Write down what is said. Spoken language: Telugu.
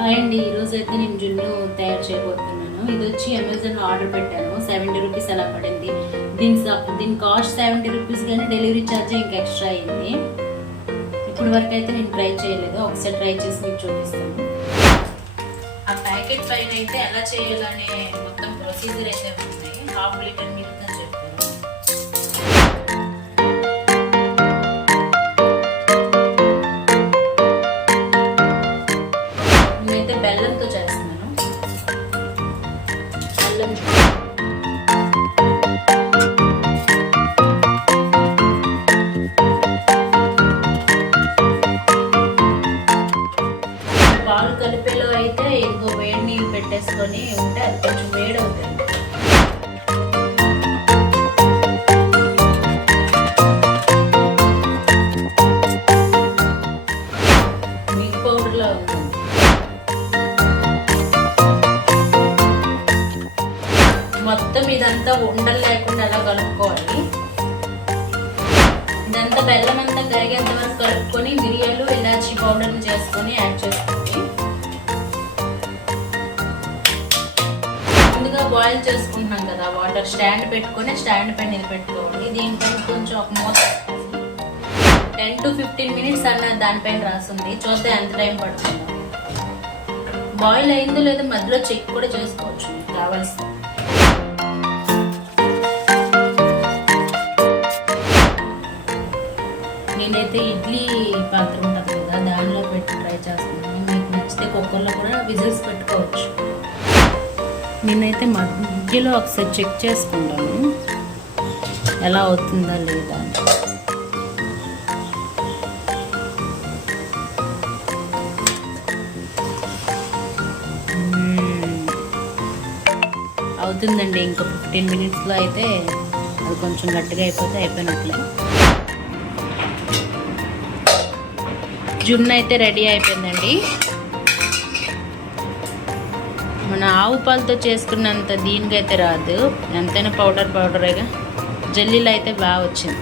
హాయ్ అండి ఈరోజు అయితే నేను జున్ను తయారు చేయబోతున్నాను. ఇది వచ్చి అమెజాన్లో ఆర్డర్ పెట్టాను. సెవెంటీ రూపీస్ అలా పడింది. దీని దీని కాస్ట్ సెవెంటీ రూపీస్ కానీ డెలివరీ ఛార్జ్ ఇంకా ఎక్స్ట్రా అయింది. ఇప్పుడు వరకు అయితే నేను ట్రై చేయలేదు. ఒకసారి ట్రై చేసి మీకు చూపిస్తాను. ఆ ప్యాకెట్ పైన అయితే ఎలా చేయాలనే మొత్తం ప్రొసీజర్ అయితే ఉన్నాయి హాఫ్ లీటర్ మిల్క్ బెల్లం పాలు కలిపేలో అయితే ఎక్కువ వేడి నీళ్ళు పెట్టేసుకొని ఉంటే అది కొంచెం వేడి అవుతుంది మొత్తం ఇదంతా ఉండలు లేకుండా అలా కలుపుకోవాలి? ఇదంతా బెల్లం అంతా కరిగేంత వరకు కలుపుకొని మిరియాలు ఇలాచీ పౌడర్ చేసుకొని యాడ్ చేసుకోండి ముందుగా బాయిల్ చేసుకుంటున్నాం కదా వాటర్ స్టాండ్ పెట్టుకొని స్టాండ్ పైన ఇది పెట్టుకోవాలి దీనిపైన కొంచెం ఒక మూత టెన్ టు ఫిఫ్టీన్ మినిట్స్ అన్న దానిపైన రాస్తుంది చూస్తే ఎంత టైం పడుతుందో. బాయిల్ అయిందో లేదో మధ్యలో చెక్ కూడా చేసుకోవచ్చు కావాల్సింది. నేనైతే ఇడ్లీ పాత్ర ఉంటుంది కదా దానిలో పెట్టి ట్రై చేస్తున్నాను. మీకు నచ్చితే కుక్కర్లో కూడా విజిల్స్ పెట్టుకోవచ్చు. నేనైతే మధ్యలో ఒకసారి చెక్ చేసుకుంటాను. ఎలా అవుతుందా లేదా అవుతుందండి ఇంకో ఫిఫ్టీన్ మినిట్స్లో అయితే అది కొంచెం గట్టిగా అయిపోతే అయిపోయినట్లే. జున్ను అయితే రెడీ అయిపోయిందండి. మన ఆవు పాలతో చేసుకున్నంత దీనికైతే రాదు. ఎంతైనా పౌడర్ పౌడరేగా. జల్లీలో అయితే బాగా వచ్చింది.